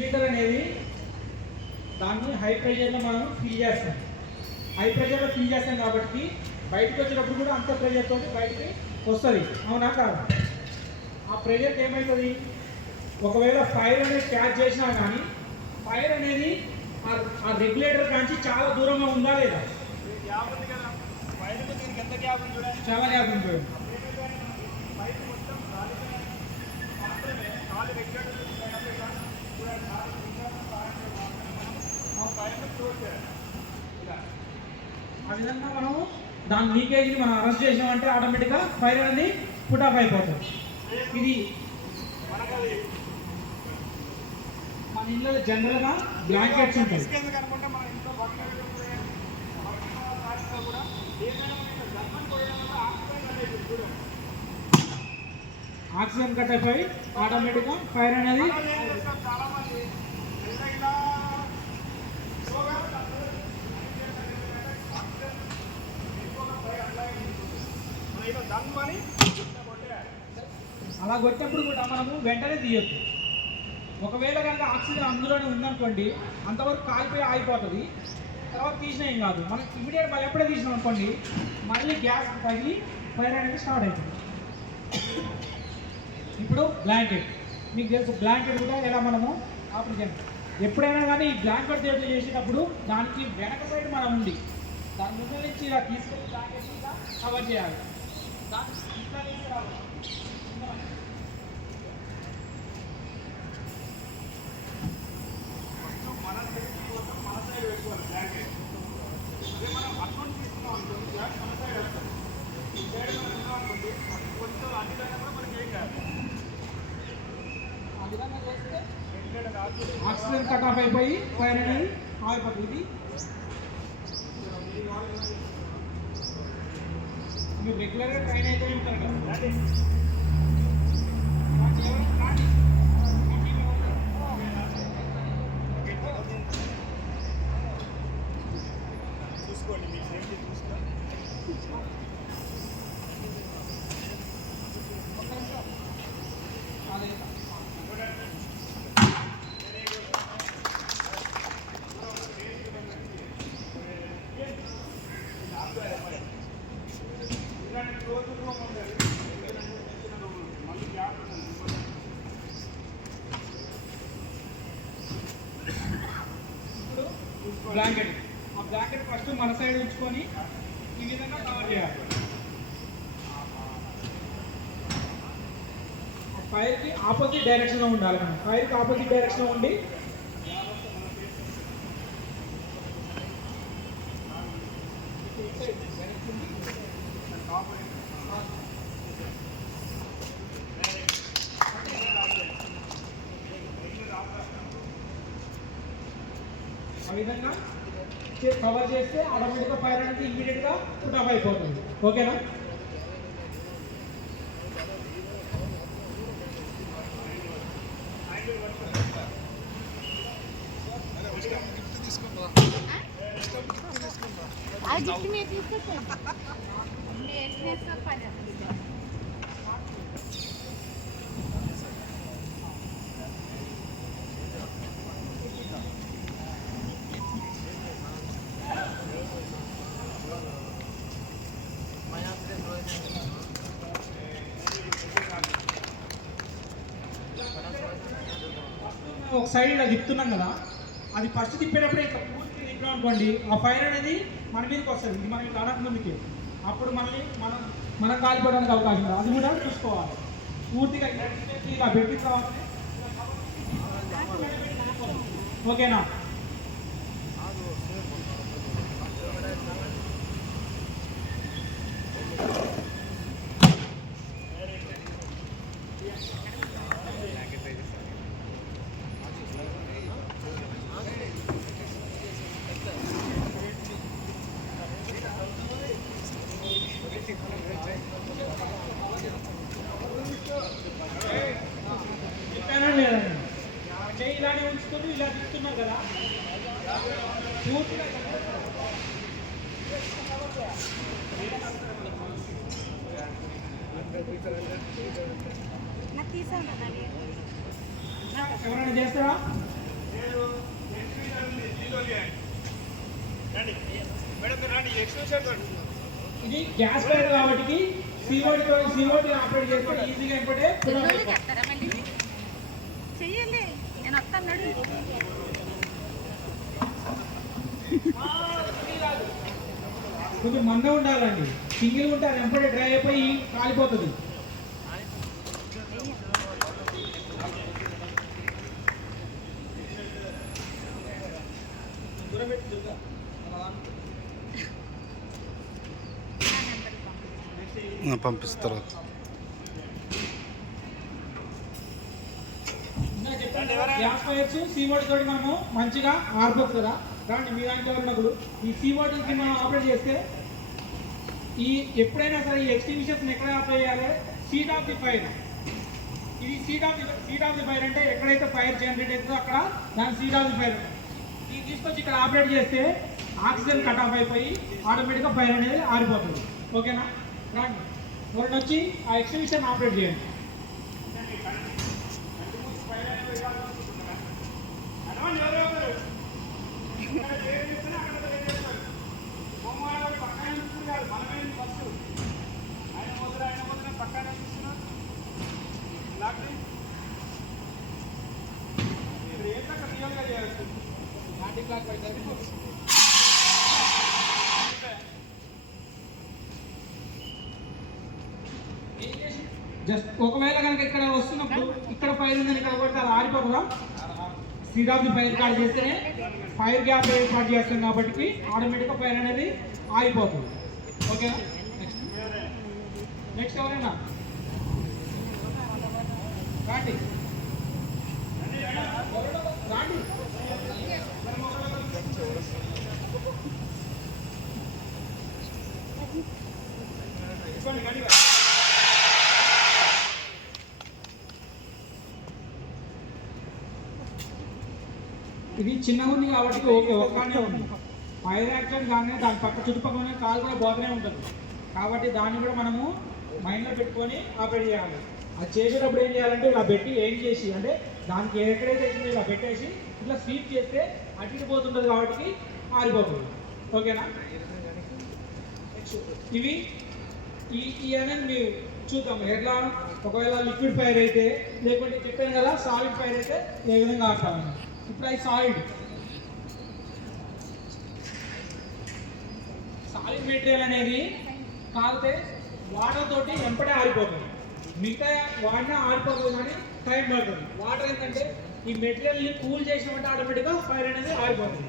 Litre అనేది దాన్ని high ప్రెషర్లో మనం ఫిల్ చేస్తాం. హై ప్రెషర్లో ఫిల్ చేస్తాం కాబట్టి బయటకు వచ్చేటప్పుడు కూడా అంత ప్రెషర్ తోటి బయటకి వస్తుంది. అవునా కాదు? ఆ ప్రెషర్కి ఏమవుతుంది, ఒకవేళ ఫైర్ అనేది క్యాచ్ చేసినా కానీ ఫైర్ అనేది ఆ రెగ్యులేటర్ కాంచి చాలా దూరంగా ఉందా లేదా? చాలా గ్యాప్ ఉంటుంది. ఆ విధంగా మనం దాని లీకేజ్ని మనం అరెస్ట్ చేసినామంటే ఆటోమేటిక్గా ఫైర్ అనేది పుట్ ఆఫ్ అయిపోతుంది. ఇది మన ఇంట్లో జనరల్గా బ్లాంకెట్స్ ఉంటాయి. ఆక్సిజన్ కట్ అయిపోయి ఆటోమేటిక్గా ఫైర్ అనేది అలా కొట్టినప్పుడు కూడా మనము వెంటనే తీయొద్దు. ఒకవేళ కనుక ఆక్సిజన్ అందులోనే ఉందనుకోండి, అంతవరకు కాలిపోయి ఆగిపోతుంది. తర్వాత తీసినా ఏం కాదు. మనం ఇమీడియట్ మళ్ళీ ఎప్పుడే తీసినాం అనుకోండి, మళ్ళీ గ్యాస్ తగిలి ఫైర్ అనేది స్టార్ట్ అవుతుంది. ఇప్పుడు బ్లాంకెట్ మీకు తెలుసు, బ్లాంకెట్ కూడా ఎలా మనము ఆపరేషన్ ఎప్పుడైనా కానీ ఈ బ్లాంకెట్ చేతులు చేసేటప్పుడు దానికి వెనక సైడ్ మనం ఉంది, దాని ముందు నుంచి ఇలా తీసుకెళ్ళి బ్లాంకెట్ ఇంకా కవర్ చేయాలి. దాన్ని ఇంకా తీసుకురావాలి. ఆక్సిజన్ కట్ ఆఫ్ అయిపోయి ఫైర్ అనేది ఆగిపోతుంది. మీరు రెగ్యులర్గా ట్రైన్ అయితే ఉంటారు కదా. చూసుకోండి, మీ సేఫ్టీ చూసుకోండి. బ్లాంకెట్, ఆ బ్లాంకెట్ ఫస్ట్ మన సైడ్ ఉంచుకొని ఈ విధంగా కవర్ చేయాలి. ఫైర్కి ఆపోజిట్ డైరెక్షన్లో ఉండాలి. మనం ఫైర్కి ఆపోజిట్ డైరెక్షన్లో ఉండి ఆ విధంగా కవర్ చేస్తే ఆటోమేటిక్గా ఫైర్ అనేది ఇమీడియట్గా పుట్ ఆఫ్ అయిపోతుంది. ఓకేనా? ఒక సైడ్ ఇలా తిప్పుతున్నాం కదా, అది ఫస్ట్ తిప్పేటప్పుడే ఇట్లా పూర్తిగా తిప్పాం అనుకోండి, ఆ ఫైర్ అనేది మన మీదకి వస్తుంది. ఇది మనం ఇట్లా అనక ముందుకి, అప్పుడు మళ్ళీ మనం కాలిపోవడానికి అవకాశం ఉంది. అది కూడా చూసుకోవాలి. పూర్తిగా ఇలా పెట్టి కావాలి. ఓకేనా? ఇలానే ఉంచుకొని ఇలా తిప్పుతున్నాం కదా, పూర్తిగా ఎవరైనా చేస్తారా? ఇది గ్యాస్ ఫైర్ కాబట్టి CO2 ఆపరేట్ చేస్తే ఈజీగా ఎంపటే చెయ్యాలి. నేను వస్తాను. కొంచెం మంద ఉండాలండి. సింగిల్ ఉంటే అది ఎంపటే డ్రై అయిపోయి కాలిపోతుంది. పంపిస్తారు. గ్యాస్ ఫైర్స్ CO2 తోటి మనము మంచిగా ఆరిపోతుంది కదా. కానీ మీ దాంట్లో ఉన్నప్పుడు ఈ CO2 కి మనం ఆపరేట్ చేస్తే ఈ ఎప్పుడైనా సరే ఈ ఎక్స్టింగ్విషర్స్ ఎక్కడ అప్లై చేయాలి? Seat of the fire. ఇది సీట్ ఆఫ్ ది ఫైర్ అంటే ఎక్కడైతే ఫైర్ జనరేట్ అవుతుందో అక్కడ దాని సీట్ ఆఫ్ ది ఫైర్. ఇది తీసుకొచ్చి ఇక్కడ ఆపరేట్ చేస్తే ఆక్సిజన్ కట్ ఆఫ్ అయిపోయి ఆటోమేటిక్గా ఫైర్ అనేది ఆరిపోతుంది. ఓకేనా? రండి ఎవరిని వచ్చి ఆ ఎక్స్టింగ్విషన్ ఆపరేట్ చేయండి. జస్ట్ ఒకవేళ కనుక ఇక్కడ వస్తున్నప్పుడు ఇక్కడ ఫైర్ ఉందని ఇక్కడ కొడితే అది ఆరిపోతుందా? Seat of the fire call చేస్తేనే ఫైర్ గ్యాప్ ఏర్పాటు చేస్తాం కాబట్టి ఆటోమేటిక్గా ఫైర్ అనేది ఆగిపోతుంది. ఓకేనా? నెక్స్ట్ ఎవరైనా రాండి రాండి. ఇది చిన్నగా ఉంది కాబట్టి ఓకే ఒక్కనే ఉంది. ఫైర్ యాక్సిడెంట్ కానీ దాని పక్క చుట్టుపక్కల కాలు కూడా పోతూనే ఉంటుంది కాబట్టి దాన్ని కూడా మనము మైండ్లో పెట్టుకొని ఆపరేట్ చేయాలి. అది చేసేటప్పుడు ఏం చేయాలంటే ఇలా పెట్టి ఏం చేసి అంటే దానికి ఎక్కడైతే వేసిందో ఇలా పెట్టేసి ఇట్లా స్వీప్ చేస్తే అటు పోతుంటుంది కాబట్టి ఆరిపోతుంది. ఓకేనా? ఇవి ఈ అనేది మీరు చూద్దాం ఎట్లా. ఒకవేళ లిక్విడ్ ఫైర్ అయితే లేకుంటే చెప్పాను కదా సాలిడ్ ఫైర్ అయితే ఏ విధంగా ఆడతామని. ఇప్పుడు అది సాలిడ్ మెటీరియల్ అనేది కాలితే వాటర్ తోటి వెంపటే ఆరిపోతుంది. మిగతా వాడినా ఆరిపోతుంది కానీ టైం పడుతుంది. వాటర్ ఏంటంటే ఈ మెటీరియల్ని కూల్ చేసినట్టు ఆటోమేటిక్గా ఫైర్ అనేది ఆరిపోతుంది.